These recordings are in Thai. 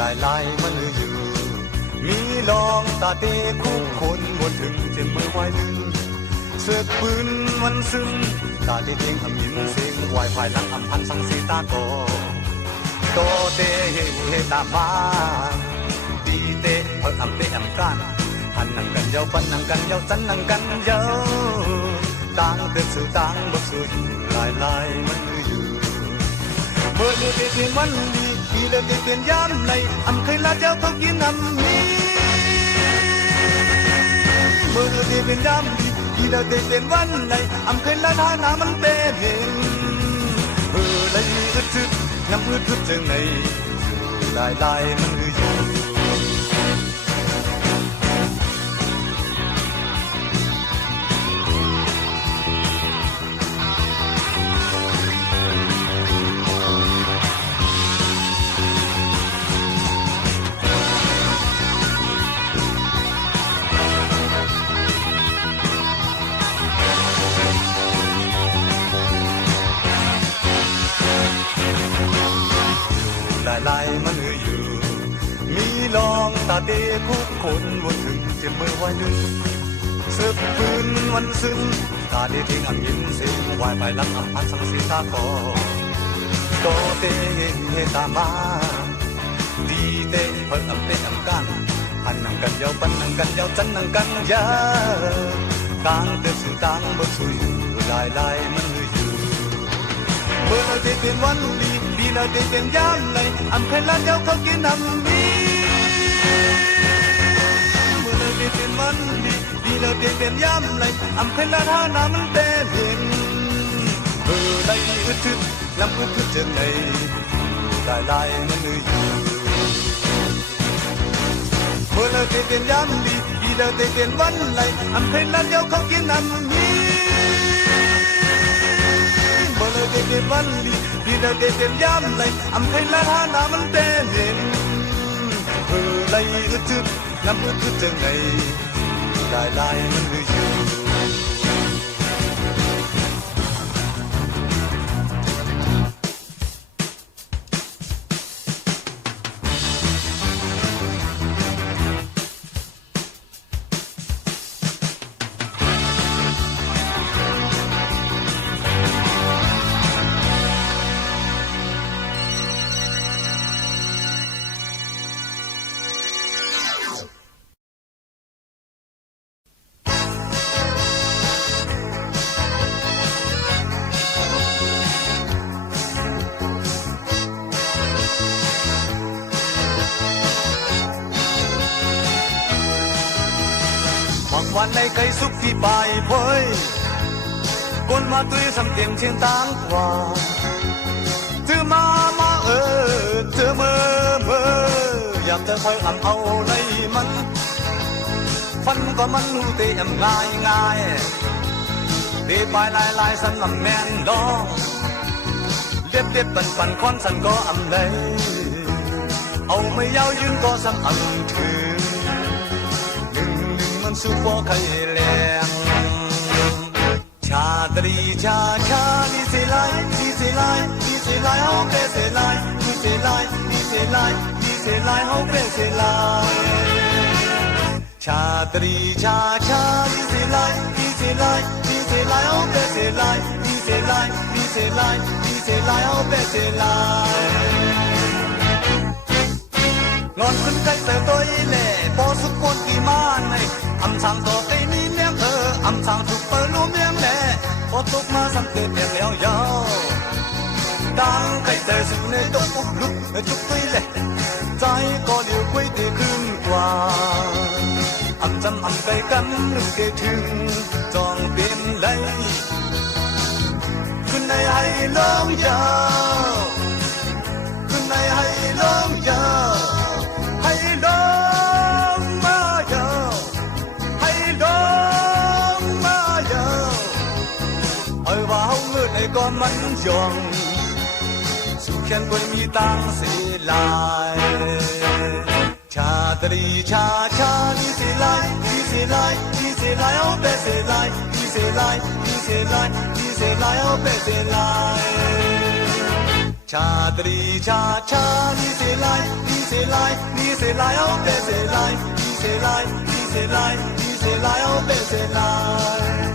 ลายลายมันอยู่มีลองตาเตะคุกคนบนถึงเจ็บมือไว้ลืมเสือกปืนมันซึมตาเตะเทียงอมินเสียงวายภายหลังอำพันสังสีตาโกโตเตเฮตามาดีเตเพิ่งอำเตอำกันหันนังกันเยาปันนังกันเยาจันนังกันเยาต่างเกิดสู่ต่างบ่สู่อยู่ลายลายมันอยู่เมื่อเดือนเป็นวันดีปีเดือนเป็นยามในอำเคยลาเจ้าต้องกินอำนี้เมื่อเดือนเป็นยามดีปีเดือนเป็นวันในอำเคยลาทานามันเป็นเห็นเลยอึดทึกน้ำอึดทึกจังในลายลายมันอยู่ลายมันอยู่มีลองตาเตะคุกคนบนถึงเจ็บมือไว้ลึกเสือกปืนมันซึ้งตาเตะทิ้งอังยินเสียงวายไปลังอับพันสังสีตาคอโตเตเฮตามาดีเตเพิ่งอำเตอำกันหันนังกันเยาปันนังกันเยาจันนังกันยาต่างเติบสู่ต่างบ่สู่อยู่ลายลายมันอยู่เมื่อเตเป็นวันดีปีละเตเป็นยามในอำเภอลาดเจ้าเขากินอำนี้เมื่อเตเป็นวันดีปีละเตเป็นยามในอำเภอลาดหานามันเป็นเห็นได้อึดทึกลำอึดทึกจังในลายลายมันอยู่เมื่อเตเป็นยามดีปีละเตเป็นวันไหลอำเภอลาดเจ้าเขากินอำนี้เมื่อเตเป็นวันดีปีละเตเป็นยามไหลอำเภอลาดหานามันเป็นเห็นได้อึดทึกลำอึดทึกจังในลายลายมันอยู่วันในcây xúc thì bài phơi con ma túy sầm tiền trên táng quà thứ ma thứ mơอยากจะคอยอ่ำเอาในมันฟันก็มันหูเตะง่ายง่ายเตะไปลายสันลำแมนดองเด็บปั่นคอนสันก็อ่ำเลยเอาไม่ยาวยืนก็สัมอ่ำถึงสุโขทัยแหลงชาตรีชาลิเซไลลิเซไลลิเซไลเฮาเปเซไลลิเซไลลิเซไลลิเซไลเฮาเปเซไลชาตรีชาลิเซไลลิเซไลลิเซไลเฮาเปเซไลลิเซไลลิเซไลลิเซไลเฮาเปเซไลงอนขึ้นใกล้เสือตัวเล่พอสุกคนกี่มาในอำช่างตัวเตนี่เลี้ยงอำช่างถูกเปิดรู้เลี้ยงแหล่พอตกมาสังเกตเพียงแล้วยาวดังใครเสือสู่ในตัวปุ๊บลุกจุกตัวเล่ใจก็เลี้ยวกุ้ยตีขึ้นกว่าอำจำอำไปกันนึกเกถึงจองเป็นเลยขึ้นในให้ลองยาวขึ้นในให้ลองยาวให้ลองมายาวให้ลองมายาวเอาว่าเฮาเงินไอ้ก้อนมันยองสุขแค้นบ่มีตังเสียลายชาตรีชาลิเซไลลิเซไลลิเซไลเอาเปเซไลลิเซไลลิเซไลลิเซไลเอาเปเซไลช ชาตรีชาชานี่เสลายนี่เสลายนี่เสลายเอาเปเสลายนี่เสลายนี่เสลายนี่เสลายเอาเปเสลาย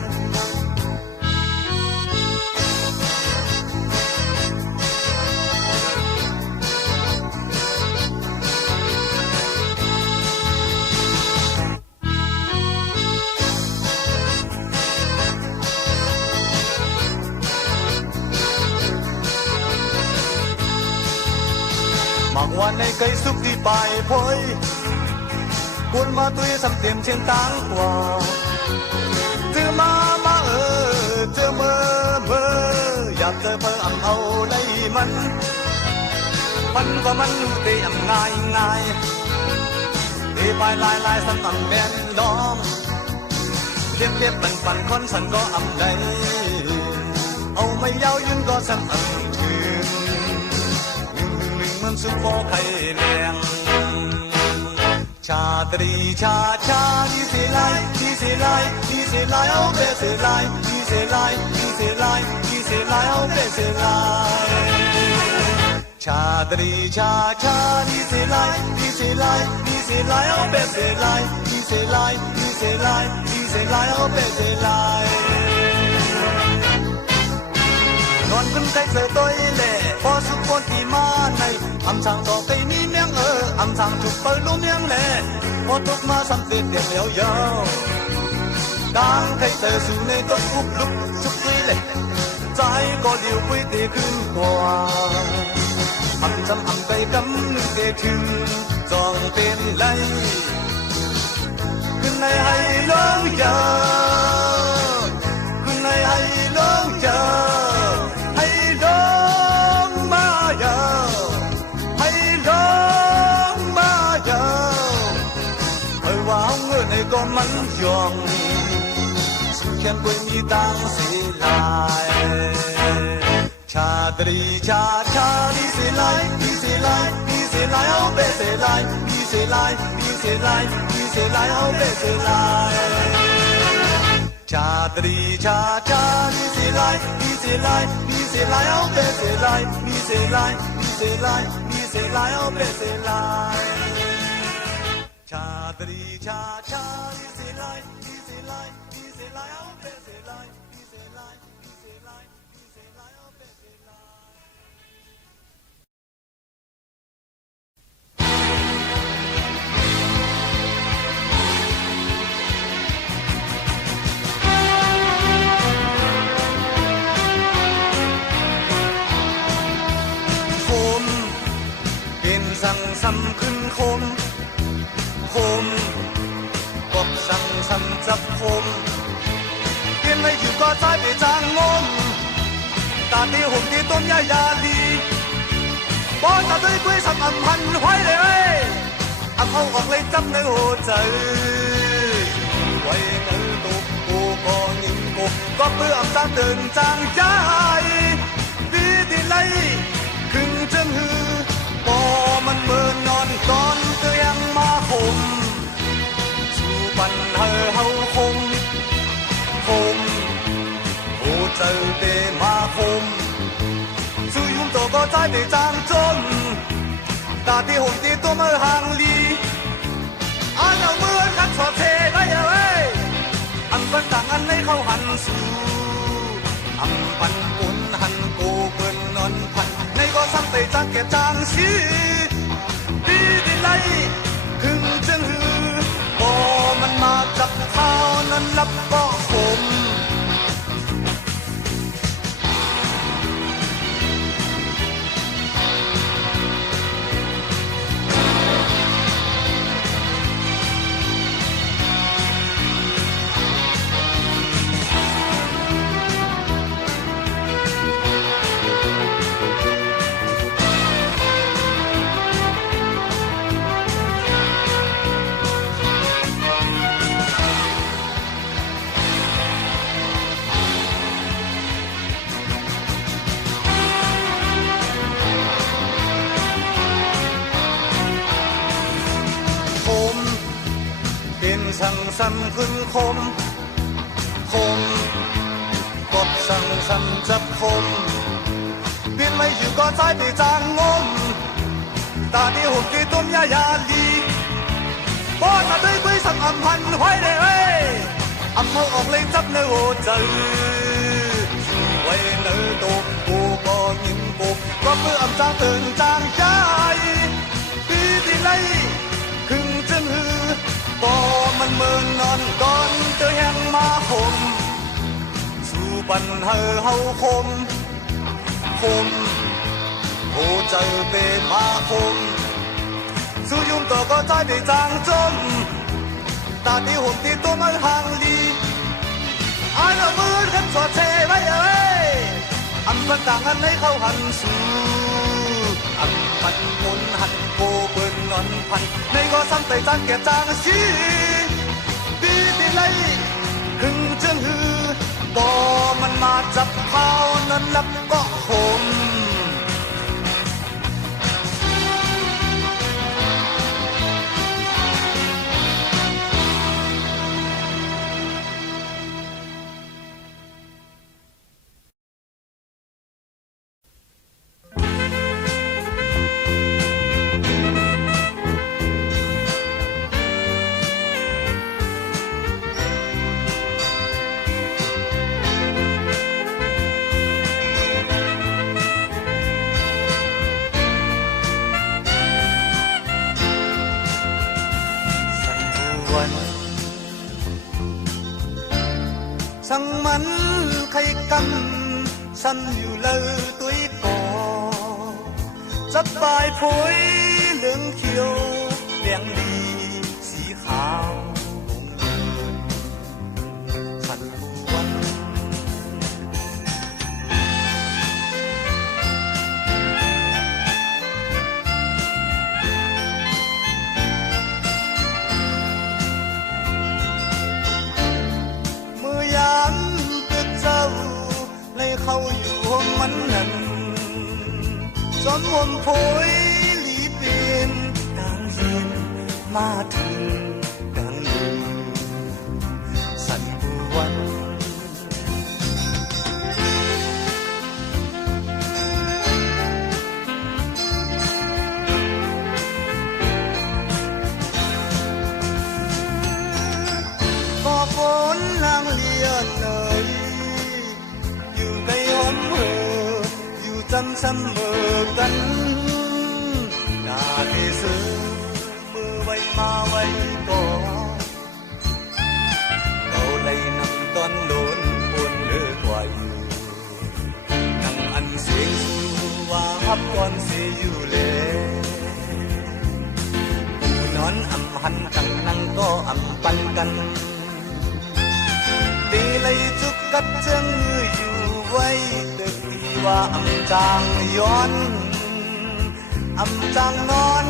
mặc hoa này cây xúc đi bài phôi buồn mà tôi sắm tiền trên táng quà từ ma từ mơ mơอยากเจอเพื่ออ่ำเอาได้มันว่ามันเตะอ่ำง่ายง่ายเตะไปลายสันอ่ำแบนน้องเรียบปั่นคนสันก็อ่ำได้เอาไม่ยาวยืนก็สันอ่ำถึงมันสุขโฟไข่แดงชาตรีชาชานี่เสลายนี่เสลายนี่เสลายเอาเปเสลายนี่เสลายนี่เสลายนี่เสลายเอาเปเสลายชาตรีชาชานี่เสลายนี่เสลายนี่เสลายเอาเปเสลายนี่เสลายนี่เสลายนี่เสลายเอาเปเสลายนอนขึ้นใจเสือตัวเล่พอสุขคนที่มาในอำสั่งต่อไปนี้เมียงอำสั่งจุดเปิดรู้เมียงเล่พอตุกมาสัมเด็จเดียวยาวดังใครเจอสู่ในต้นอุบลุกสุกเล่ใจก็เดียวไปเตะขึ้นกว่าอำจำอำใจกำนึงเตะถึงจองเป็นไรขึ้นในให้ลงยาขึ้นในให้ลงยาก็มันยองสุขแค้นป่วยมีตังเสียลายชาตรีชาชานี่เสียลายนี่เสียลายนี่เสียลายเอาเปเสียลายนี่เสียลายนี่เสียลายนี่เสียลายเอาเปเสียลายชาตรีชาชานี่เสียลายนี่เสียลายนี่เสียลายเอาเปเสียลายนี่เสียลายนี่เสียลายนี่เสียลายเอาเปเสียลายชาตรีชาชานี่เสลายนี่เสลายนี่เสลายเอาเปเสลายนี่เสลายนี่เสลายนี่เสลายเอาเปเสลายคมเป็นสั่งซ้ำขึ้นคมกบสั่งซ้ำจับคมเปลี่ยนให้อยู่ก็ใจไปจางงมตาตีหุ่มตีต้นยายาลีบอตาด้วยกล้วยสับอำพันไว้เลยอำเอาออกเลยจับในหัวใจไว้เนื้อตุกกูก็นิ่งกูก็เพื่ออำจางเดินจางใจดีดีไล่ครึ่งจังหือพอมันเมินนอนตอนเตียงมาคมสู่ปันเฮเฮาคมโอ้เจอเดมาคมสู่ยุ่งตัวก็ใจได้จางจนตาที่หุ่นที่ตัวมือห่างลีอันเอามือคัดสอดเทได้เอ้ยอันเป็นต่างอันให้เขาหันสู่อันปันปุ่นหันกูเกินนอนพันในก็ซ้ำไปจางเก็บจางสีดีดีไล่ถึงจังหือพอมันมาจับเท้านั้นรับก็คมสั่งซ้ำขึ้นคมกดสั่งซ้ำจับคมเปลี่ยนมา ไม่อยู่ก็ใจไปจางงมตาที่หุบที่ตุ้มยายาลีป้อนมาด้วยกุ้ยสังอำพันห้อยได้เอ้ยอำเขาออกเล่งจับเนื้อโอเจอไว้เนื้อโตกูก็ยิ้มกูก็เพื่ออำจางเตือนจางใจปีที่ไรคึงจึงฮือบ่มันเมินนอนก่อนเจอแห่งมาคมสู่ปัญหาเฮาคมโอเจอเป็นมาคมสู้ยุ่งต่อก็ใจไปจางจมตาที่ห่มที่ตัวมันห่างลีอันมือขันสวดเชไว้เอ้ยอันพันต่างอันให้เข้าหันสู่อันพันมุนหันโกเปิ้นนอนพันในก็ซ้ำไปจางแก่จางชีปีที่ไรคึงเจืองฮือบ่มันมาจับเขานั้นลับก็คมสั่งมันใครกันฉันอยู่เลยตุ้ยก่อจับปลายผุยเหลืองเขียวแดงดีสีขาวลงเดินฉันวันเขาอยู่ห้องมันนั่นจนวนโพยหลีเปลี่ยนกลางเย็นมาถึงกลางดึกสั่นวันก็ฝนนางเลียนเลยจำเสมอกันหน้าที่ซื้อมือไว้มาไว้ก่อนเราเลยนำตอนโดนปนเลือกไว้นั่งอันเสียงสู้ว่าฮับก่อนเสียอยู่เลยผู้นอนอำหันตั้งนั่งก็อำปันกันตีเลยจุกกัดเชิงอยู่ไว้ตึกว่าอำจางย้อนอำจางนอน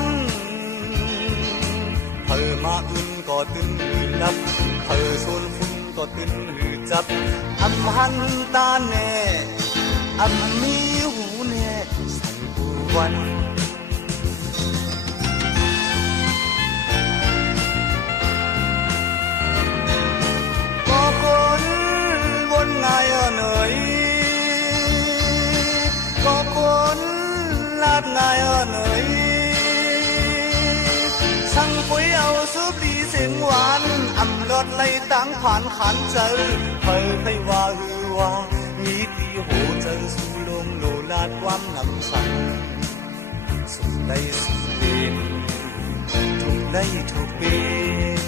เธอมาอื่นก็ตื่นหือนับเธอโซนฟุ้งก็ตื่นหือจับอำหันตาแน่อำมีหูแน่สั่นกูวันก็คนวนง่ายเหนื่อยก็คนลาดง่ายเหนื่อยช่างปุ๋ยเอาซุปดีเสียงหวานอำรถไล่ตั้งผ่านขันเจอเผยไปว่าฮือว่ามีปีโหเจอสู่ลมโลลาดความนำสั่งสุดได้สุดเป็นถูกได้ถูกเป็น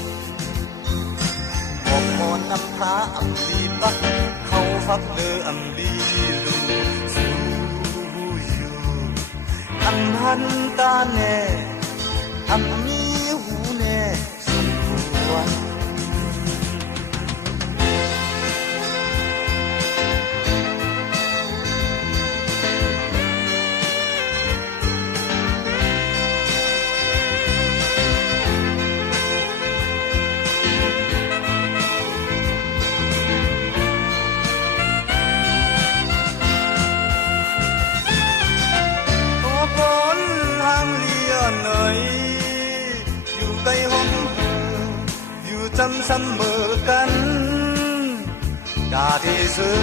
บอกมอนนำพาอำดีปักเขาฟักเลืออำดีลูอำหันตาแน่อำมีหูแน่สุดวัน จำเสมอกันกาที่ซื้อ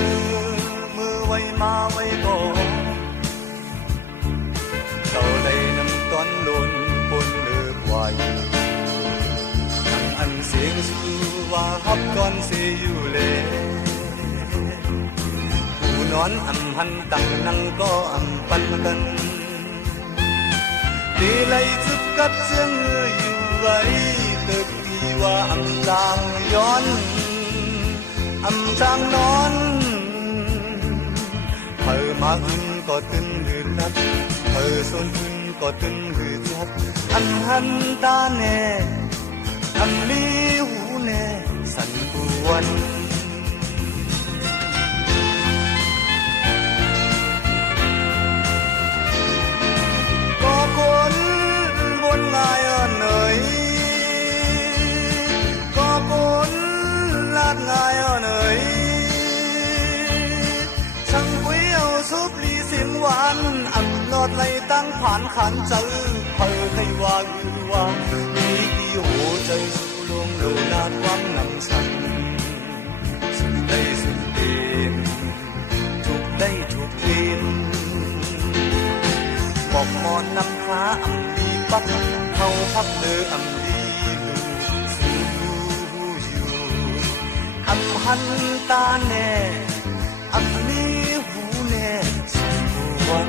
มือไว้มาไว้ก่อน ทำอันเสียงสู้ว่าฮับก่อนเสียอยู่เลยผู้นอนอำหันตังนังก็อำปันกันดีไลจุดกับเชียงอยู่ไว้เติบดีว่าอำจางย้อนอำจางนอนเธอมาขึ้นก็ตึนหืนนัดเธอส่วนขึ้นก็ตึนหืนจัดอันหันตาแน่อันมีหูแน่สันปวนก็คนบนงายเนยก็คนลาดงายเนยช่างกุ้ยเอาซุปลีเสียงหวานอันนอดไหลตั้งผ่านขันเจอเธอให้ว่าอือว่ามีกี่โหใจสู้ลงโลนาดวังนำฉันสุดได้สุดเด่นถูกได้ถูกเด่นบอกมอนนำขาอำดีปักเข้าพักเดืออำดีลูสู้อยู่อำหันตาแน่อำมีหูแน่สันปวน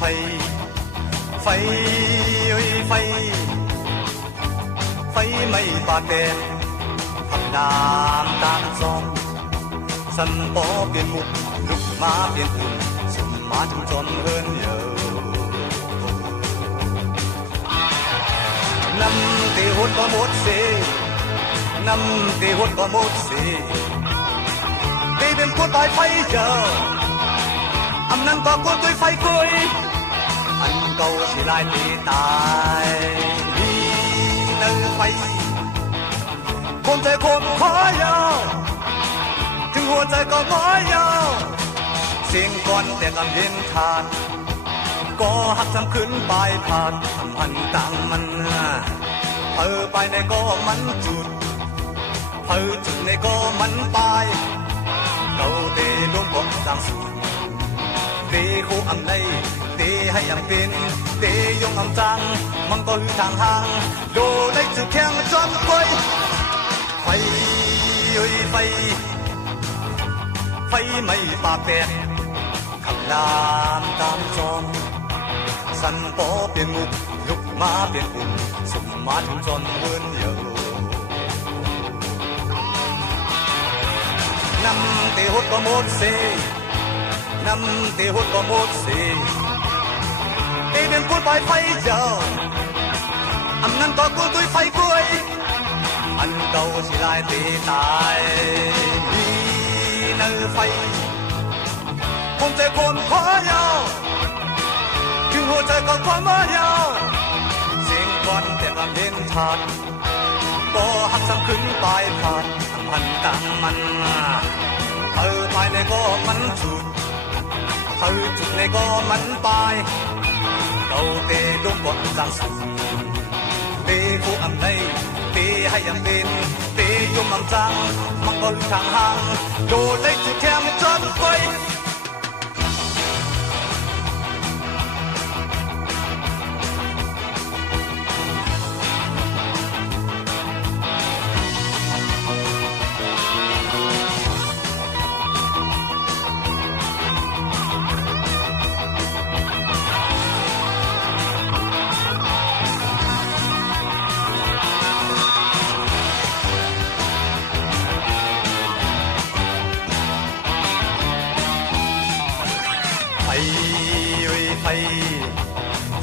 ไฟไฟไฟไฟไม่ปาดแดงขับน้ำตามซองสันปอเปลี่ยนมุกลุกมาเปลี่ยนอุ่นสมมาถึงจนเฮินเยอะนำเตหดก็หมดเสนำเตหดก็หมดเสเตเป็นคนตายไฟเจออำนั้นก็กวนด้วยไฟกุยอันเก่าสิลายตีตายมีเนื้อไฟคมใจคมขอยาวถึงหัวใจก็ขอยาวเสียงก่อนแต่กำเย็นทานก็หักจำขึ้นปลายผ่านทำพันต่างมันไปในก็มันจุดจุดในก็มันปลายเก่าเตะลงก็จางสูเตะคู่อำในเตะให้อำเป็นเตะยงอำจังมันก็หือทางห่างโดได้จุดแข่งจอมไฟไฟไฟไฟไม่ปาแปดขับน้ำตามจอมสันปอเปลี่ยนมุกลุกมาเปลี่ยนอุ่นสมมาถึงจนเวินเยอะนำเตะหดก็หมดเสนำเตะหดก็หมดเสเตะเป็นคนปล่อยไฟเจ้าอำนั้นก็กวนตุยไฟกุยอันเก่าสิลายเตะตายมีเนื้อไฟคงใจคนขอยาวถึงหัวใจก็ความมายาวเสียงก่อนแต่กำเห็นชัดก็หักซ้ำขึ้นปลายผ่านทำพันต่างมันภายในก็มันจุดจุดในก็มันปลายเก่าเตะลงก่อนจางสุดเตะคู่อำในเตะให้อำเป็นเตะยมอำจังมันก็ทางห่างโดนได้จุดแข่งจนไฟ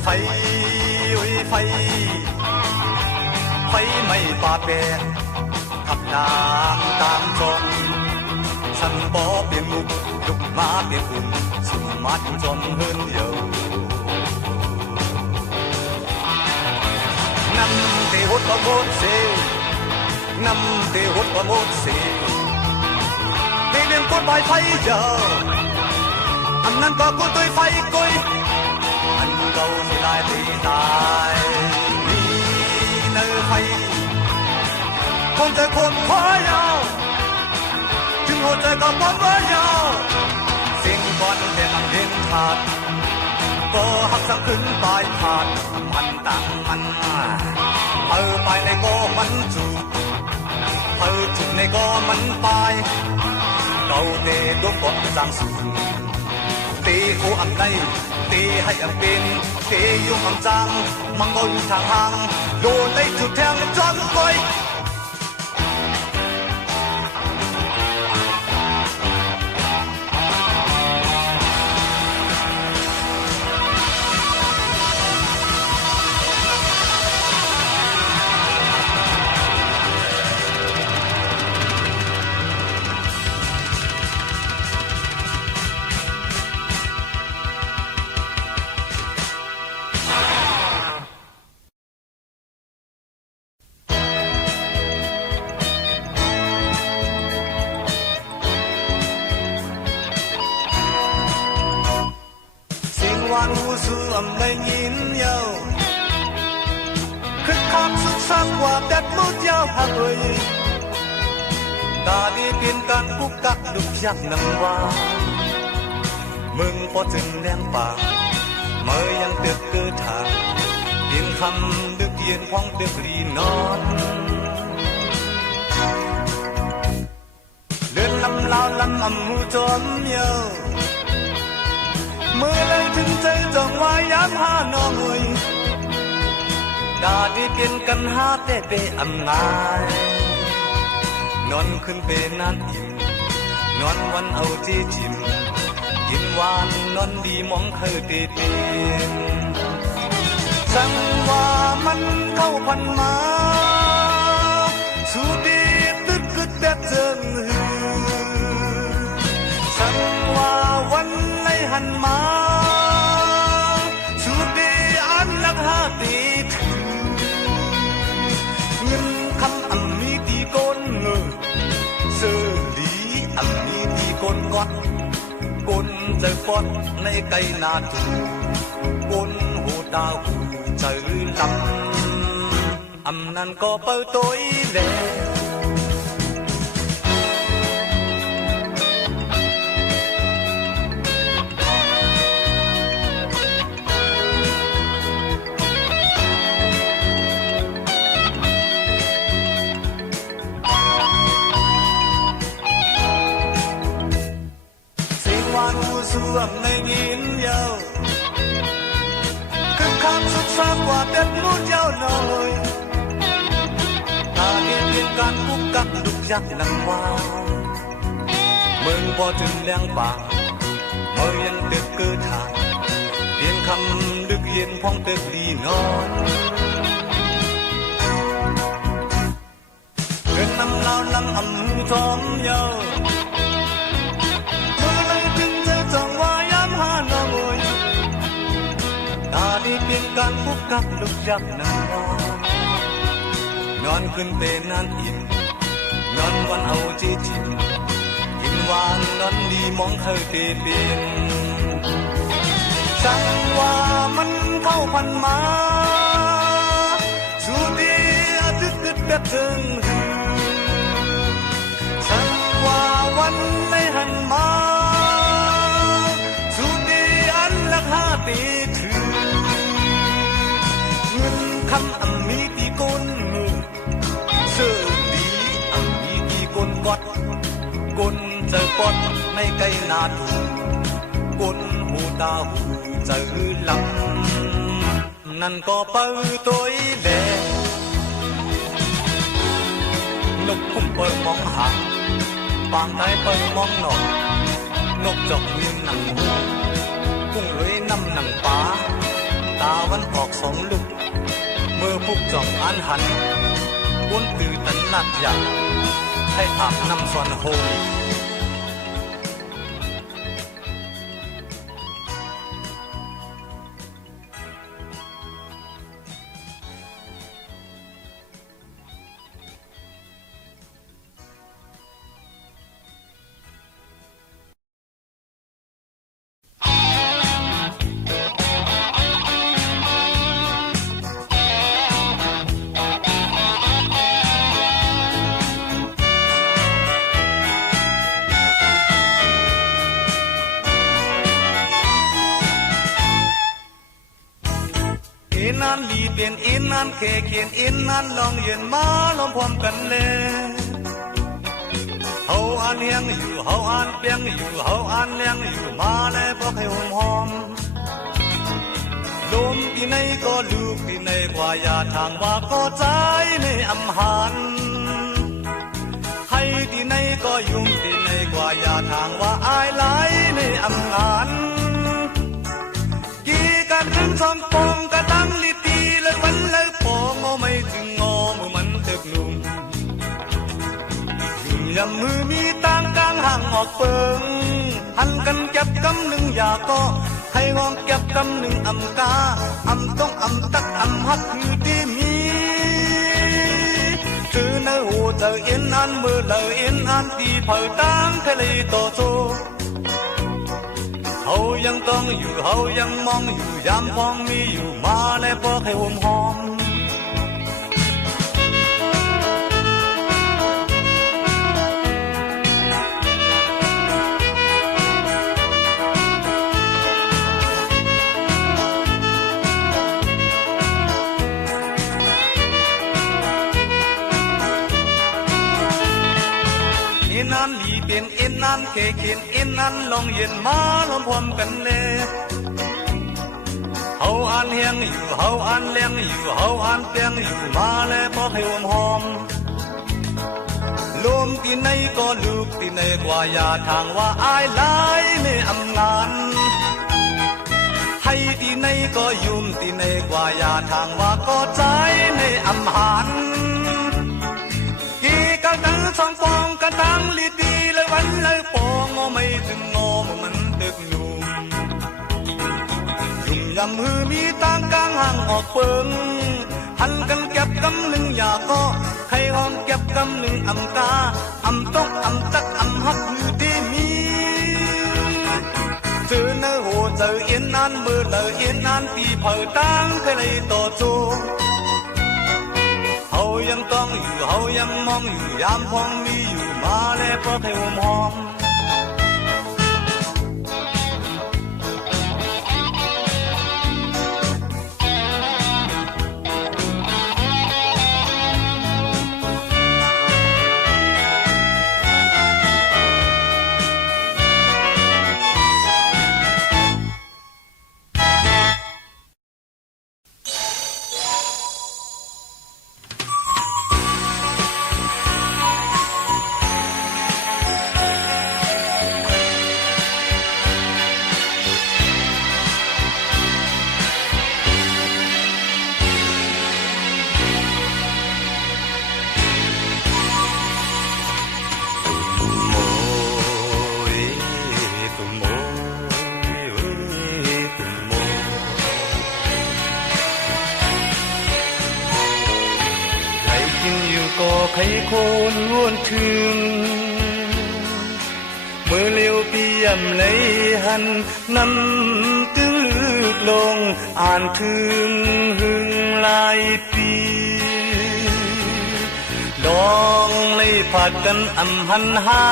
ไฟไฟไฟไม่ป่าแปรขับนางตามจนฉันบ่เปลี่ยนมุกลุกมาเปลี่ยนอุ่นสุมมัดจนเฮินเดียวนำเตหดประโมดเสนำเตหดประโมดเสเตเลี้ยงกดใบไฟเยอะอันนั้นก็กูตัวไฟกุยอันเก่าที่ลายตีตายนี่เนื้อไฟคนใจคนพอยาวถึงหัวใจก็พร้อมว่ายาวสิ่งก่อนเป็นลำเห็นขาดก็หักสักขึ้นปลายขาดมันต่างมันไปในก็มันจูบจุดในก็มันปลายเก่าเตะดวงกดจางสูงตีโออันใดตีให้อันเป็นตียุ่งอันจังมังก็อยู่ทางห่างโดนได้จุดแทงจนก้อยวันหูสูอำไม่ยินเยาคึกคักสุดสักกว่าแต่มุดยาวหักเอ่ยตาดีเปลี่ยนกันกุกกักดุกยักนังว่ามึงพอถึงแนงปากเมื่อยังเตือกเกิดทางเปลี่ยนคำดึกเย็นพ้องเตือกรีนอนเดินลำลาวลำอำหูจอมเยาเมื่อไรถึงใจจองว่าย้ำหาน้องเอ่ยดาดีเปลี่ยนกันหาแต่เปอำงายนอนขึ้นเปนานอิ่มนอนวันเอาจีจิมกินหวานนอนดีมองเคยเปเปลี่ยนสังว่ามันเข้าพันมาสูดีตึกกึดแบบเจิงหือสังว่าวันไหลหันมาสูดีอันลักหาตีถือเงินคำอันมีตีก้นเงอเสือดีอันมีตีก้นกอดก้นใจฟอดในไก่นาตูก้นหูตาหูใจลำอำนั้นก็เปิดตัวแลส่วงในยินเยาคึกคักสุดสากว่าเด็ดมุดยาวน้อยตาเพียงการกุกกักดุกยักนังว่าเมืองพอถึงแรงป่าเมื่อยังเด็กเกิดทางเพียงคำดึกเย็นพ้องเด็กดีนอนเดินนำลาวลำอำจอมเยาตาดีเพียงการกุกกักลุกยักนังนอนขึ้นเป็นนานอิ่มนอนวันเอาจีจิมกินหวานนอนดีมองเคยเปลี่ยนสังว่ามันเข้าพันมาสูดีอาทิตย์ติดแบบถึงสังว่าวันไหลหันมาสูดีอันลักหาตีคำอันมีตีก้นมือเสื้อดีอันมีตีก้นกอดก้นใจปอดในไก่นาถูก้นหูตาหูใจลำนั่นก็เปิดตัวแลนกคุ้มเปิดมองหางปางไตเปิดมองหนอกนกจอกยืนหนังหูกุ้งเลยน้ำหนังป่าต ตาวันออกสองลึกเมื่อพุกจ่องอันหันอ้วนตื่นตันนัดอยากให้อาบน้ำส่วนโฮมอินนั้นลีเปลี่ยนอินนั้นเคเขียนอินนั้นลองเย็นมาลมพร้อมกันเลยเฮาอันเลี้ยงอยู่เฮาอันเปียงอยู่เฮาอันเลี้ยงอยู่มาแล้วพวกให้หอมหอมลมที่ไหนก็ลูกที่ไหนกว่าอย่าทางว่าก็ใจในอำหันให้ที่ไหนก็ยุ่งที่ไหนกว่าอย่าทางว่าอายไหลในอำงานกี่กันถึงช่องปองกระตั้งลิตีเลยวันเลยปองเอาไม่ถึงงอมือมันเติบนุ่มยุ่งยำมือมีต่างกลางห่างออกเปิงหันกันเก็บกำหนึ่งอย่าก็ให้ห้องเก็บกำหนึ่งอำกาอำต้องอำตักอำฮักคือที่มีคือในหูเจอเอ็นอันมือเลยเอ็นอันตีเผยตั้งทะเลโตโซเฮายังต้องอยู่เฮายังมองอยู่ยามพองมีอยู่มาแล้วบอกให้หอมหอมอินนั้นลีเปลี่ยนอินนั้นเคเขียนอินนั้นลองเย็นมาลมพร้อมกันเลยเฮาอันเฮียงอยู่เฮาอันเลี้ยงอยู่เฮาอันเปียงอยู่มาแล้วบอกให้หอมหอมลมที่ไหนก็ลูกที่ไหนกว่าอย่าทางว่าอายไหลในอำงานให้ที่ไหนก็ยุ่มที่ไหนกว่าอย่าทางว่าก็ใจในอำหันกี่กะตั้งช่องปองกะตั้งลิตีเลยวันเลยปองเอาไม่ถึงงอมันตึกนุ่มยุ่มยำมือมีต่างกลางห่างออกเปิงหันกันเก็บกำหนึ่งอย่าก็ใครห้องเก็บกำหนึ่งอำกาอำต้องอำตักอำฮักคือที่มีเจอเนื้อหัวเจอเอ็นนั้นมือเลยเอ็นนั้นตีเผยตั้งทะเลโตโจเฮายังต้องอยู่เฮายังมองอยู่ยามพองมีอยู่มาแล้วเพราะให้หอมหอมก็ใครคนวนถึงเมื่อเลี้ยวเปียมในหันน้ำตึงลึกลงอ่านถึงหึงหลายปีลองเลยผัดกันอำหันห่า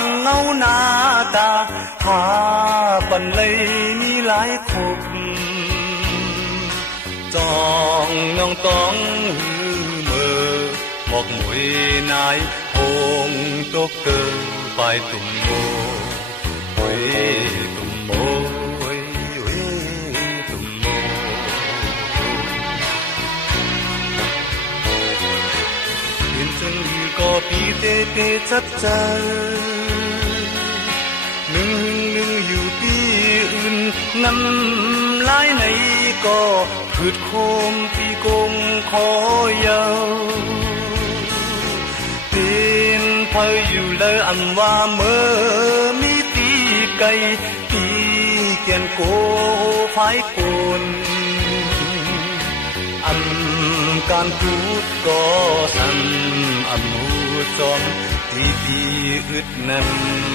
งเงาหน้าตาหาปันเลยมีหลายคบจองน้องต้องบอกมวยนายหงตกเกินไปตุ่มโมเว้ยตุ่มโมเว้ยตุ่มโมเห็นจนก็ปีเตเตจับใจหนึ่งอยู่ปีอื่นน้ำลายใน ก็พืชโคมปีกงขอยาวเป็นเพออยู่เลยอันว่าเมื่อมีตีไก่ตีเกียนโกไฟโกนอันการพูดก็สั่นอันหูจอมตีตีอึดนั้น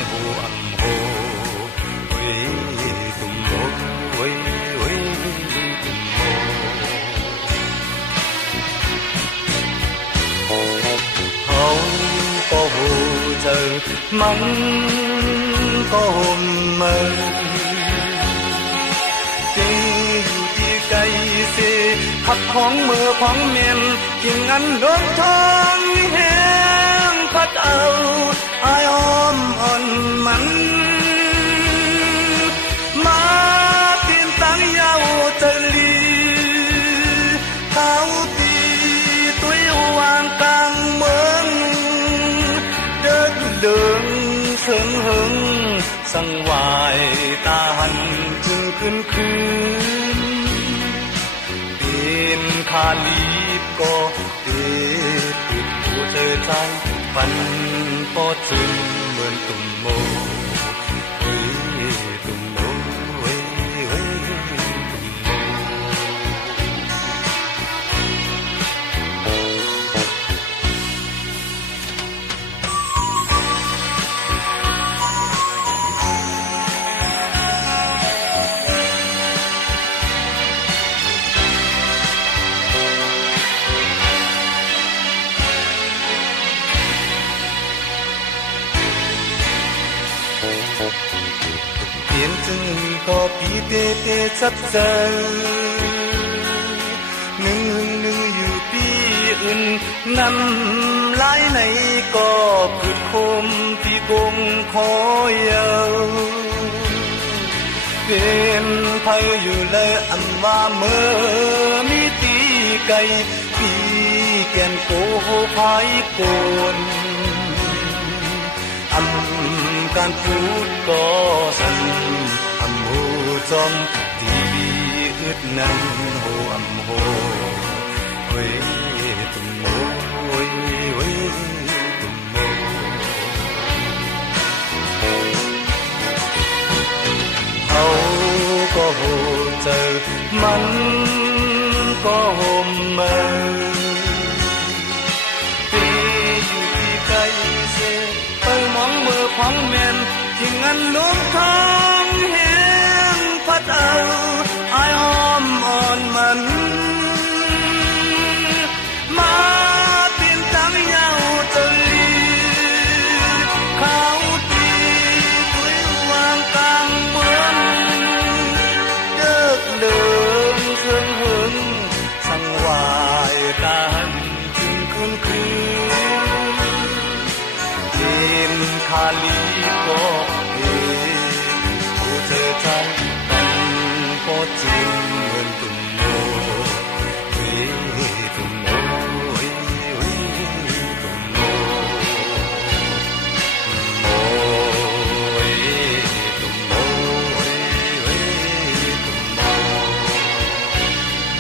หูอันโหเว้ยตุ่มโหเว้ยเว้ยตุ่มโหเขาก็หูเจอมันก็เหมือนใจเสขัดของมือของเมียนกิ่งอันโดนทองแห้งพัดเอาอายอ้อมอ่อนมันมาเปลี่ยนตั้งยาวเจลีเขาตีตัววางกลางเมืองเดินเดินเชิงหึงสังวายตาหันจึงคืนเป็นคาลีบก็เตติดหัวเธอใจฝันปอดซึมเหมือนตุ่มโมเฮ้ยตุ่มโมเฮ้ยเฮ้ยตุ่มโมเพียนจึงก็ปีเตเตจับเจอหนึ่งอยู่ปีอื่นนำลายในก็พืชโคมที่กงคอยาวเป็นไผอยู่เลยอันว่าเมื่อมีตีไก่ปีแก่นโกไผโกนการพูดก็สั่นอำหูจอมตีอึดนั้นโหอำโหเว้ยตุ่มโหเว้ยเว้ยตุ่มโหเขาก็โหเจอมันก็โหเมื่อของเมียนที่งันล้มทองแห้งพัดเอาอายอ้อมอ่อนมันมาเปลี่ยนตั้งยาวจนลีเขาตีตัววางกลางเมืองเดิกเดิมเครื่องหึงสั่งวายตาหันจึงคืนคาลีก็เอผู้เธอใจมันก็จริงเหมือนตุ่มโมเฮ้ตุ่มโมเฮ้ตุ่มโมโมเฮ้ตุ่มโมเฮ้ตุ่มโม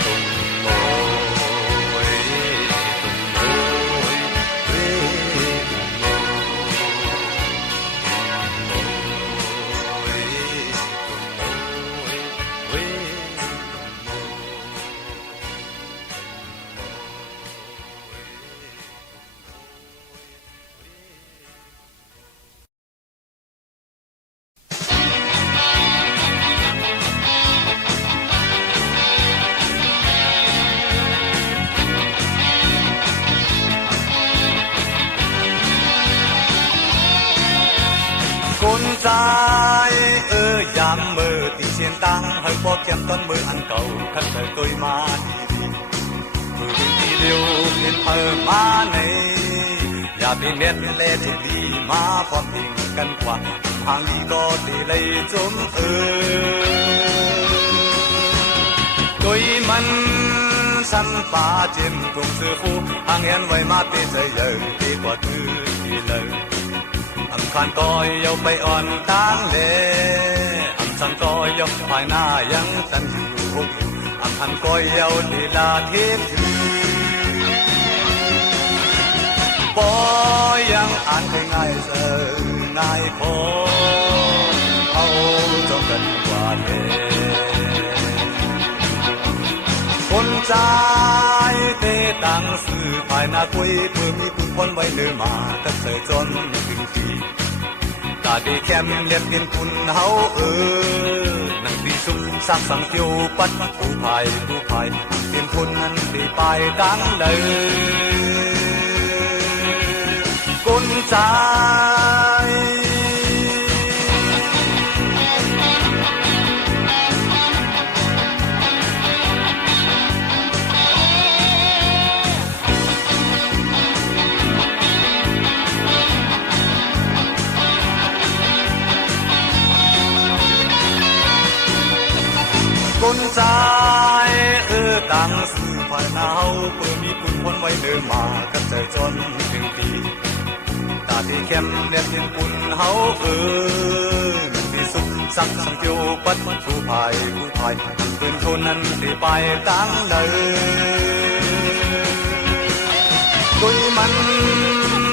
ตุ่มโมเฮ้ตุ่มโมเฮ้คนใจยามมือตีเชียนตั้งให้พอเก็บต้นมืออันเก่าคันเคยตัวมาดีมือที่เดียวเห็นมาในอย่าเป็นเน็ตเล่ที่ดีมาพร้อมดิ่งกันกว่าทางนี้ก็ตีเลยจมตัวมันสันป่าเจ็มตรงเสือคู่ห่างเห็นไว้มาเป็นใจเยอะดีกว่าคือดีเลยคานก็ยกไปอ่อนตั้งเลสันก็ยกภายหน้ายังสันอยู่หกอัน อันก็เยาดีลาเทศปอยังอ่านได้ง่ายเสือง่ายพอเอาจงกันกว่าเดิคนใจเตตังสื่อภายนาคุยเพื่อมีผู้คนไว้เนื้อมาก็เสยจนถึงทีตาดีแคมเรียบกินคุณเฮานังดีสุขสักสังเกียวปัดผู้ภายเปลี่ยนทุนนั้นดีไปดังเลยกุนใจคนใจดังสื่อภายนาเฮาเพื่อมีปุ่นพ้นไว้เดินมากันใจจนถึงปีตาที่เข้มเรียบเห็นปุ่นเฮามันที่สุขสักสังเกียวปัดผู้ภายมันปืนทุนนั้นที่ไปตั้งเดิดุยมัน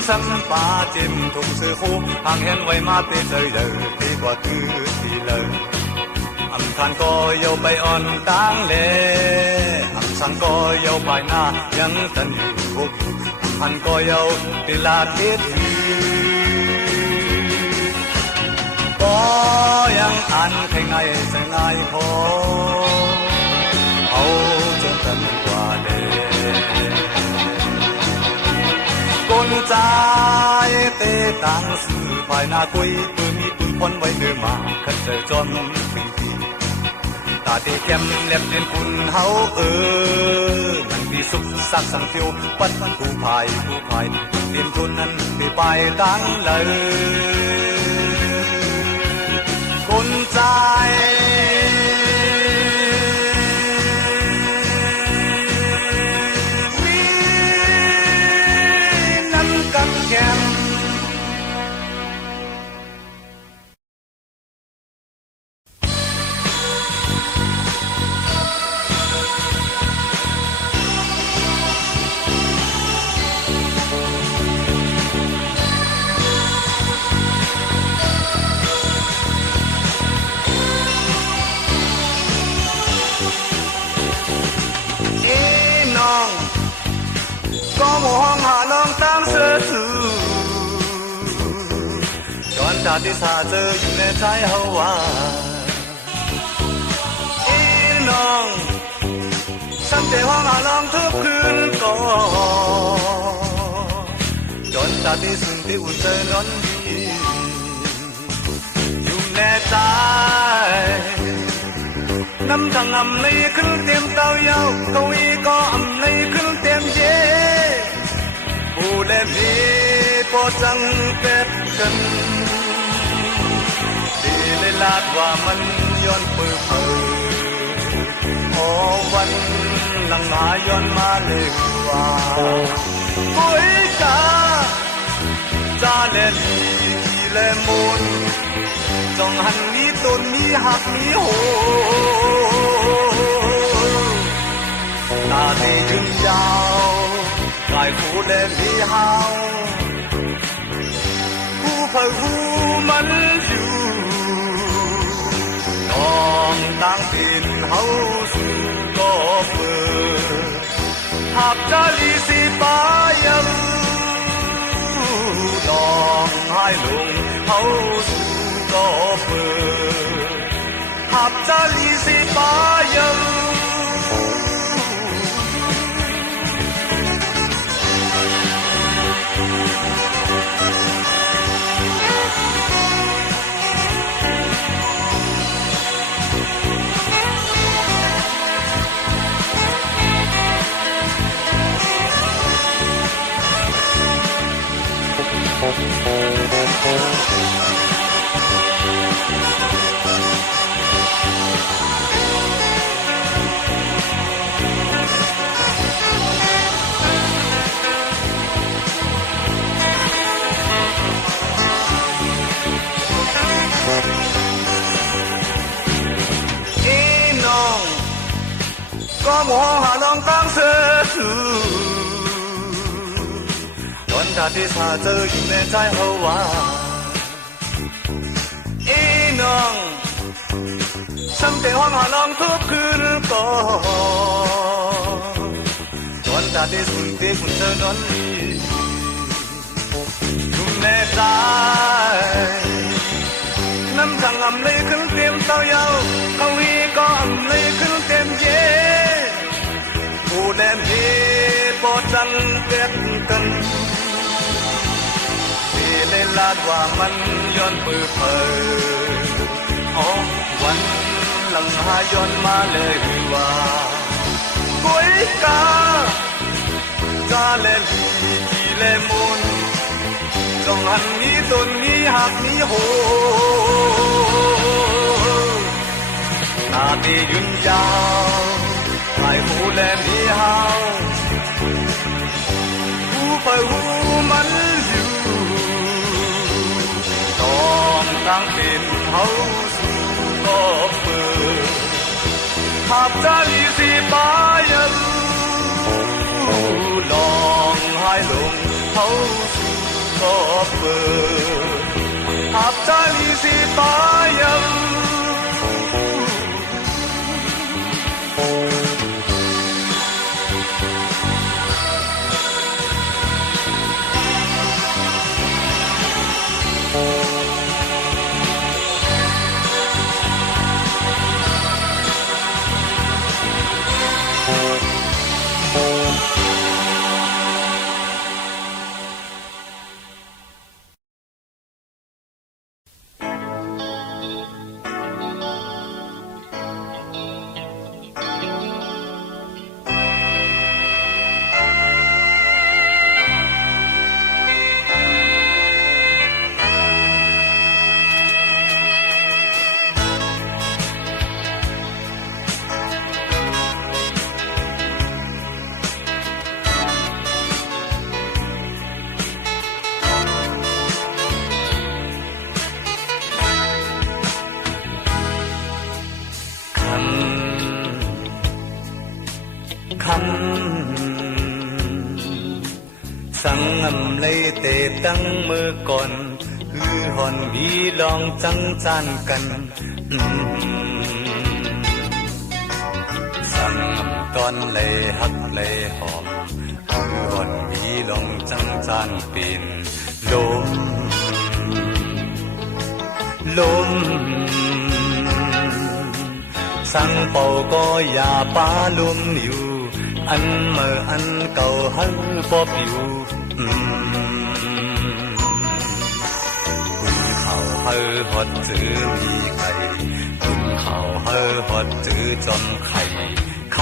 สัมปาจิมทุ่งสื่อคู่ห่างเห็นไว้มาเตยเลยที่กว่าคือที่เลยอำคันก็เยาไปอ่อนตั้งเลอำสังก็เยาไปหน้ายังตันอยู่พบอยู่อำคันก็เยาติลาเททีก็ยังอ่านแค่ไงจะง่ายพอเอาจนตันกว่าเดก้นใจเตตังสื่อภายนาคุยปืนมีปืนพ้นไว้เนื้อมาขัดใจจนถึงทีตาที่เข้มเล็บเด่นคุณเฮามันที่สุขสักสังเทียวปัดผู้ภายเตรียมทุนนั้นที่ไปตั้งเลยคนใจมีนั้นกันแก่มก็มองหาน้องตามเสือสูจนตาที่สาเจออยู่ในใจเฮาว่าน้องซ้ำใจห้องหาน้องทุกคืนก่อนจนตาที่สุดที่อุ่นใจนอนดีอยู่ในใจน้ำทางอำในขึ้นเต็มเต้าเยาเกาอีก็อำในขึ้นเต็มเย่ผู้เล่นนี้ก็จังเป็ดกันดีเลยลาดว่ามันย้อนปื้อโอ้วันหลังมาย้อนมาเลยว่าโอ้ยจ้าเล่นที่เล่นมุนจงหันมีต้นมีหักมีโหตาที่ยืนยาวกายผู้เล่นมีเฮาผู้เผยผู้มันอยู่น้องตั้งดินเฮาสู่ก็เปิดหับจะลีสิปายังน้องให้ลงเฮาสู่ก็เปิดหับจะลีสิปายัง我下浪當時短大的沙洲永遠在後灣一能心地荒下浪ทุกคืนก่อน短大的순대 군저 논리ทุ่มแม่ใจน้ำจังอำเลยขึ้นเต็มเต้าเยาเขาวีก็อำเลยขึ้นเต็มเย่ผู้แลมเย่ปอจังเด็ดกันที่ได้ลาดว่ามันย้อนปื้อเปิดอ๋อวันหลังหาย้อนมาเลยว่ากุยกาจาเลลีกีเลมุนจงหันนี้ตนนี้หักนี้โหตาตียืนยาวไอ้หูแลมีเฮาหูไปหูมันอยู่ต้องตั้งเป็นเฮาสู่ก็เปิดหับจะลีสีปายันลองให้ลงเฮาสู่ก็เปิดหับใจสิตายังคำสังอำเลยเตตั้งมือก่อนฮือหอนมีลองจังจานกันสังอำตอนเลยหักเลยหอมฮือหอนมีลองจังจานปีนลมลมสังเป่าก็อย่าปาลุมอยู่อันเมื่ออันเก่าหันปอบอยู่คุณเขาเฮอหดจือมีไก่คุณเขาเฮอหดจือจอมไข่ค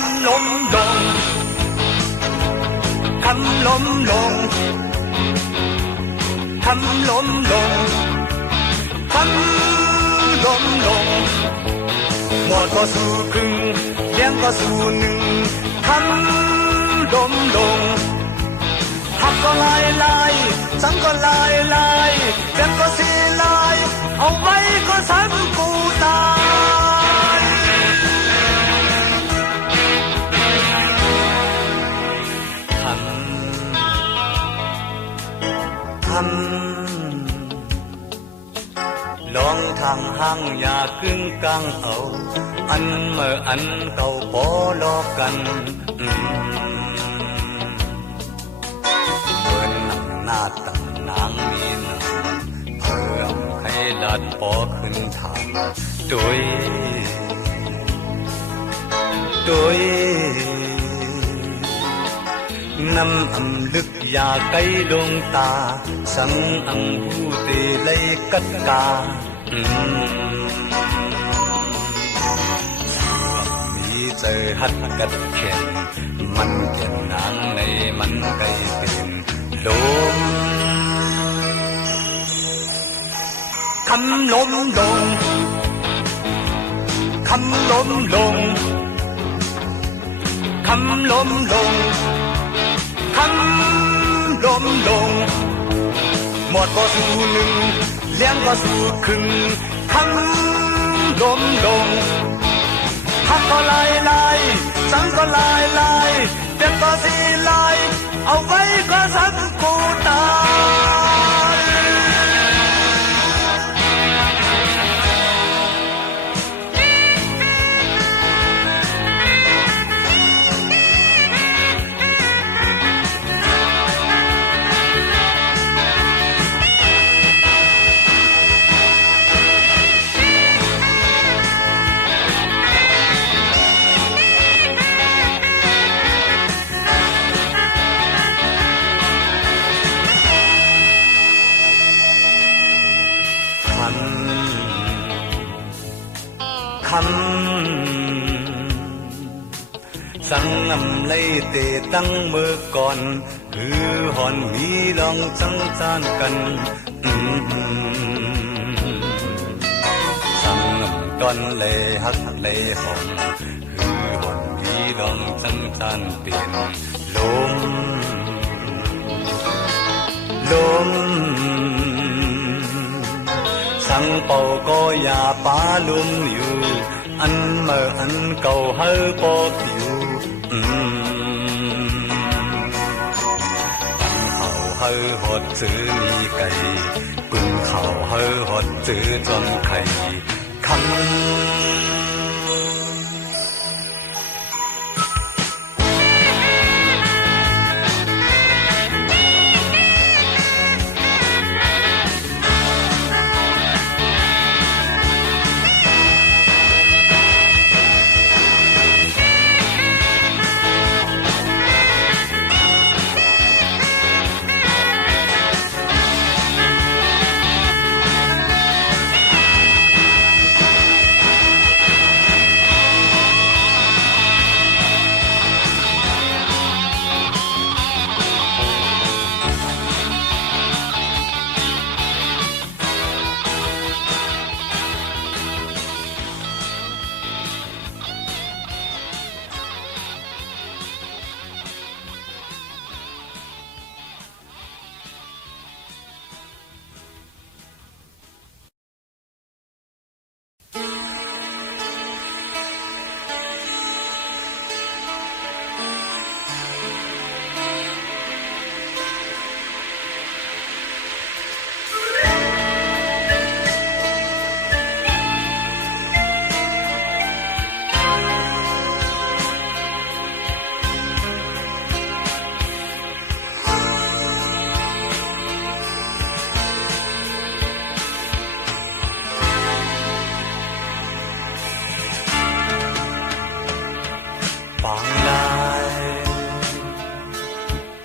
ำลมลงคำลมลงคำลมลงคำลมลงหมดก็สู่ครึ่งเลี้ยงก็สู่หนึ่งคำลมลงหักก็ลายลายสังก็ลายลายเจ็บก็สีลายเอาไว้ก็ซ้ำกูตายคำลองทางห้างอย่ากึ่งกลางเอาอันเมื่ออันเก่าปอลอกกันเปิดหนังหน้าตั้งนางมีหนังเพื่อให้ลัดปอขึ้นทางโดยน้ำอำลึกยาไกลดวงตาสังอังหูเตเลยกัดกามีเจอหัดกัดแขนมันเก็นนางในมันไกลเป็นลมคำลมลงคำลมลงคำลมลงคำลมลงหมดก็สู่หนึ่งเลี้ยงก็สู่ครึ่งคำ ล้มลงหักก็ลายลายสังก็ลายลายเจ็บก็สีลายเอาไว้ก็สักกูตายคันสังอำไลเตตั้งมือก่อนหือหอนมีลองจังจานกันสังอำก่อนเลยฮักเลยหอมหือหอนมีลองจังจานเปลี่ยนลมลมสังเป่าก็อย่าป้าลุมอยู่อันเมื่ออันเก่าเฮาปอผิวปันเขาเฮาหดซื้อมีไก่ปึงเขาเฮาหดซื้อจนไข่คำ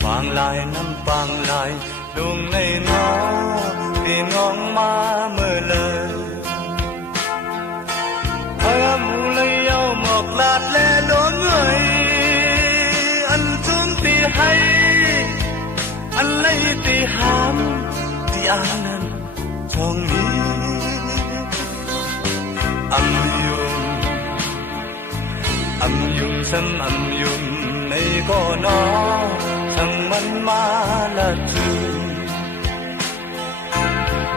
ปางลายน้ำปางลายดวงในน้องพี่น้องมาเมื่อเลยเพื่อมูเลยเอาหมอกลาดและดวงเอ้ยอันจุนตีให้อันเลยตีหามที่อ่านนั้นช่องนี้อำยุงซ้ำอำยุงในก็น้อสั่งมันมาละจือ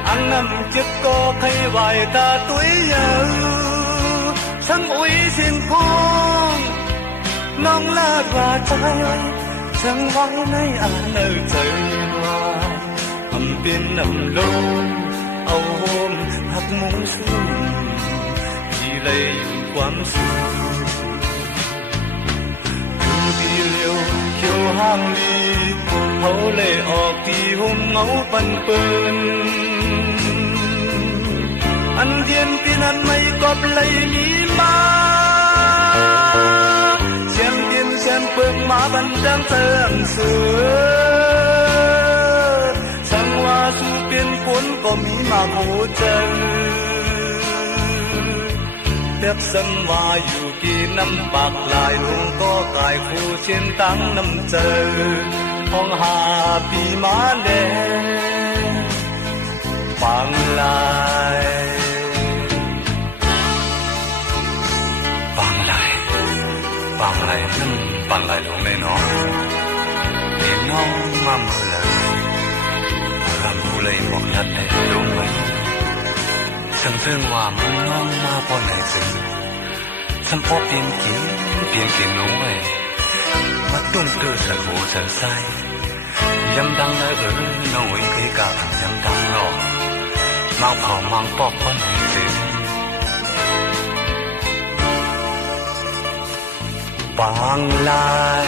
อันนำเจ็บก็ใครไหวตาตุ้ยเยาสั่งอุ้ยเสียงพงน้องลาดว่าใจสั่งไว้ในอ่านเออใจว่าอำเป็นอำลมเอาโฮมหักมุงสูงที่เลยอยู่ความสุขเขียวห้างลีเขาเลยออกที่หุ่มเงาปันเปินอันเย็นที่นั้นไม่กอบเลยมีมาเสียงเย็นเสียงเปิงมาบันดังเตือนเสือสังว่าสู้เป็นคนก็มีมาโหเจอเด็กสัมว่าอยู่กี่น้ำปากลายลุงก็กายคู่เช่นตั้งน้ำเจอห้องหาปีมาแดงปางลายปางลายปางลายนั่นปางลายลุงในน้องเห็นน้องมาเมื่อไรรำผู้เลยบอกนัดให้ลุงไว้ ซึ่งว่ามันน้องมาพอไหนซึ่งสัมพอเปลี่ยนกินน้องไว้มาตุ้มเตอสักโหสักไซยำดังเลยน้องไว้เคยกับยำดังหลอกมาเผามังปอกพอไหนซึ่งปางลาย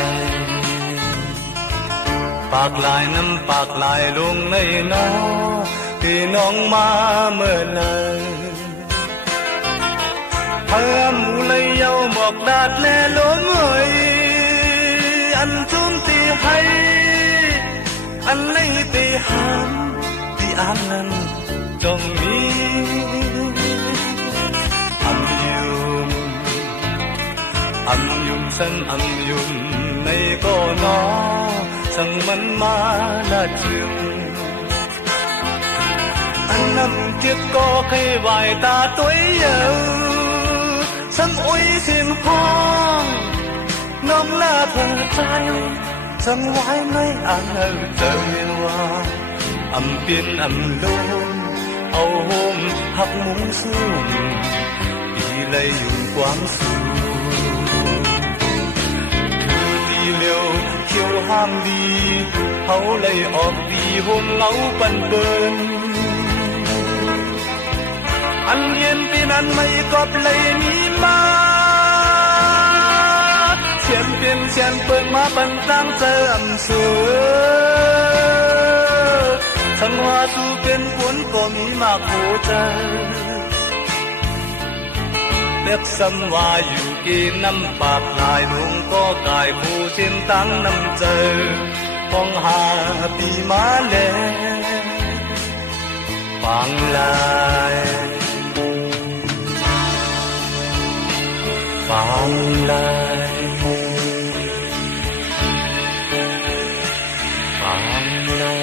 ปากลายน้ำปากลายลงในน้อที่น้องมาเมื่อไหร่เพิ่มมูเลยเยาหมอกดาดแลลมเอ่ยอันจุนตีให้อันเลยตีหามที่อ่านนั้นจงมีอำยุมสันอำยุมในก็นอสั่งมันมาละจึงอันนำเจ็บก็เคยไหวตาตัวเยอะสังอุ้ยเสียงห้องน้องลาเธอใจสังไว้ไม่อ่านเจอว่าอำเปลี่ยนอำลมเอาโฮมหักมุ้งสูงปีเลยอยู่ความสูงเร็วเขียวห้ามดีเขาเลยออกดีโฮมเหงาปันเบินอันเย็นปีนั้นไม่กอบเลยมีมาเสียนเปลี่ยนเสียนเปิดมาบันตั้งเจออำเสือสังว่าสู้เป็นผลก็มีมากโหใจเล็บซ้ำว่าอยู่กินน้ำปากลายลุงก็กายผู้เส้นตั้งน้ำเจอห้องหาปีมาแล้วฟังลายฟังลายฟังลาย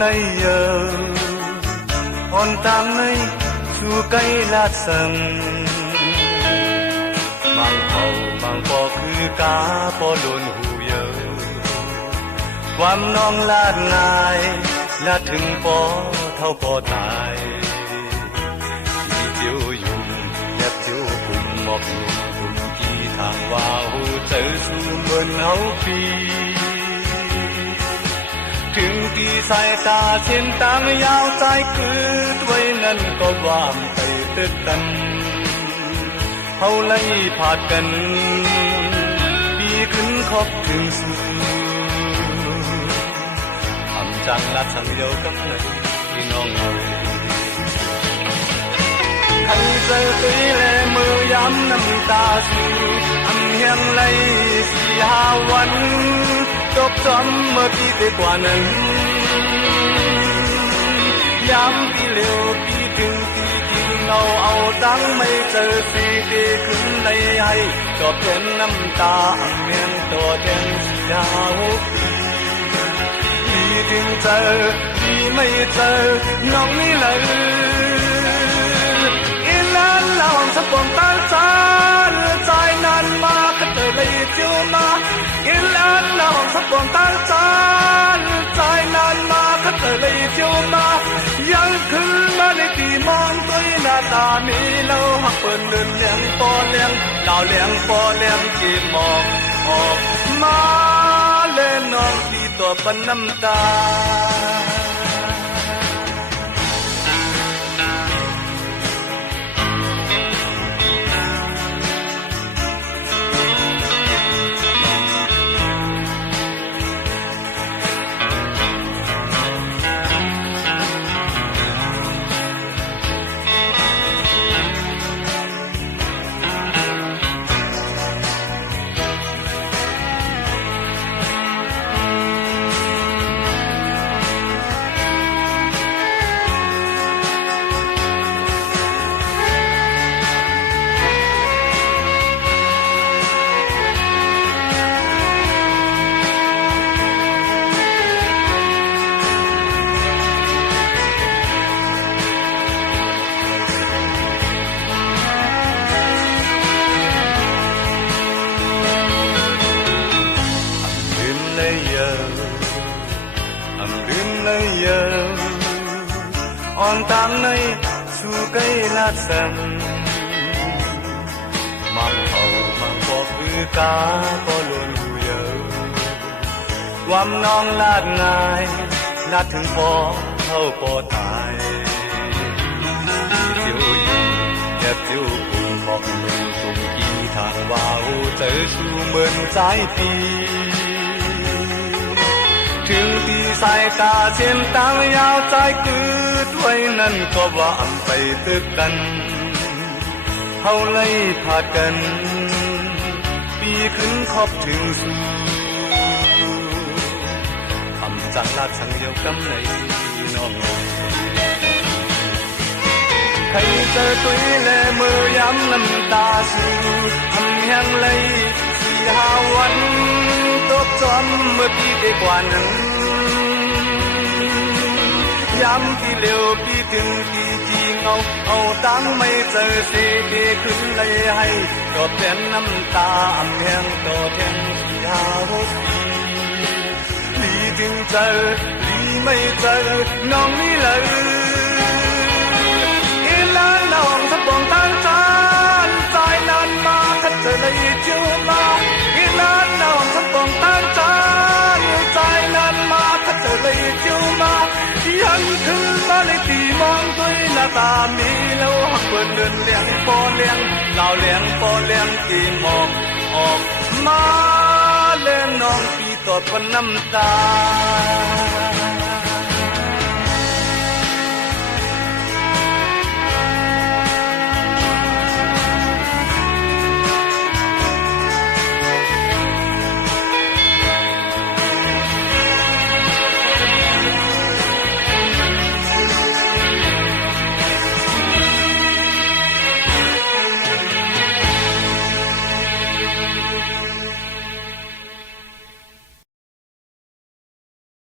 nay giờ on tam nay su cây lát sầm mang hầu mang pòคือกาปอลุนหูเยอความน้องลาดงายลาดถึงปอเท่าปอตายที่เจียวยุ่งยับเจียวปุ่มหมอกหนุ่มปุ่มที่ทางว่าหูเจอสู้เหมือนเฮาปีถึงที่สายตาเส้นตางยาวใจคือด้วยนั้นก็วามไปตึกกันเฮาไล่ผาดกันปีขึ้นขอบถึงสูทำจังลัดสังเดียวกับเลยพี่น้องเลยใครเจอตุยแลมือย้ำน้ำตาสูอำเฮียงไล่4-5 วันจบจำเมื่อปีไปกว่านั้นย้ำที่เร็วที่ถึงที่กินเอาตังไม่เจอสีดีขึ้นในให้จบเป็นน้ำตาอังเมียงตัวแทน4-5 ปีที่ถึงเจอที่ไม่เจอน้องนี่เลยอีล้านเราสะปงตาจานใจนานมาก็เตยเลยเจียวมาอีล้านเราสะปงตาจานใจนานมาก็เตยเลยเจียวมายังคืนมาในตีมองตัวหน้าตามีเราหักเปิดเดินเลี้ยงปอเลี้ยงดาวเลี้ยงปอเลี้ยงกีมองออกมาเล่นน้องที่ตัวปันน้ำตา nơi giờ on tam nơi su cây lát sầm mang hậu mang bọt ư cá có luôn giờความน้องลาดง่ายลาดถึงพอเท่าพอตายเจียวอยู่แค่เจียวปุ่มบอกมึงสุ่มกี่ทางว่าวเจอชูเหมือนสายปีถึงที่สายตาเส้นตางยาวใจกือด้วยนั่นก็ว่าอำไปตึกกันเฮาเลยพากันปีขึ้นขอบถึงสู่จากลาดสังเดียวกำในน้องใครเจอตุยแลมือย้ำน้ำตาสูทำยังเลย4-5 วันตกจอมเมื่อปีได้กว่านั้นย้ำที่เร็วปีถึงที่จีเงาเอาตังไม่เจอเสียขึ้นเลยให้ตอบแทนน้ำตาอำแหงตอบแทน4-5 ปีถึงเจอดีไม่เจอน้องนี่เลยอีลานน้องทับปองทางจานสายนานมาถ้าเจอเลยเจ้ามาอีลานน้องทับปองทางจานสายนานมาถ้าเจอเลยเจ้ามายังถึงมาเลยตีมองด้วยหน้าตามีแล้วหักเปิดเดินเลี้ยงปอเลี้ยงเหล่าเลี้ยงปอเลี้ยงตีมองออกมาเล่นน้องปีตอดพน้ำตา